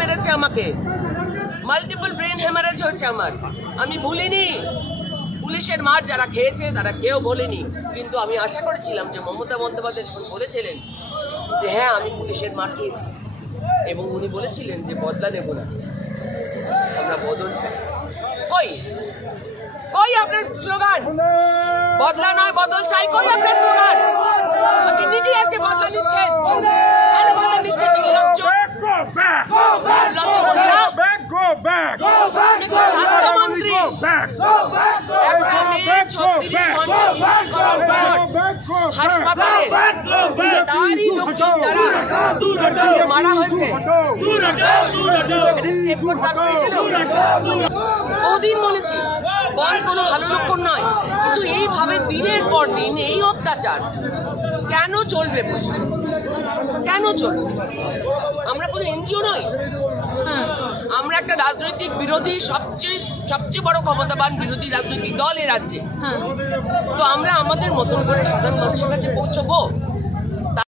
মেরেছে আমাকে, multiple brain haemorrhage হয়েছে আমার। আমি ভুলিনি পুলিশের মার যারা খেয়েছে তারা কেউ বলেনি, কিন্তু আমি আশা করেছিলাম যে মমতা বন্দ্যোপাধ্যায় যখন বলেছিলেন যে হ্যাঁ আমি পুলিশের মার খেয়েছি, এবং উনি বলেছিলেন যে বদলা নেব না, আমরা বদল চাই। কই কই আপনার স্লোগান? বদলা নয় বদল চাই, কই আপনার স্লোগান? আপনি নিজেই আজকে বদলা নিচ্ছেন, কেন বদলা নিচ্ছেন? নির্লজ্জ স্বাস্থ্যমন্ত্রী একটা মেয়ে 36 ঘন্টা হাসপাতালে, তারই লোকজন দ্বারা মারা হয়েছে, বহুদিন বলেছি বন্ধ কোনো ভালো লক্ষণ নয়, কিন্তু এইভাবে দিনের পর দিন এই অত্যাচার কেন চলবে? কেন চলবে? আমরা কোনো এনজিও নই, আমরা একটা রাজনৈতিক বিরোধী, সবচেয়ে বড় ক্ষমতাবান বিরোধী রাজনৈতিক দল এ রাজ্যে। তো আমরা আমাদের মতন করে সাধারণ মানুষের কাছে পৌঁছবো।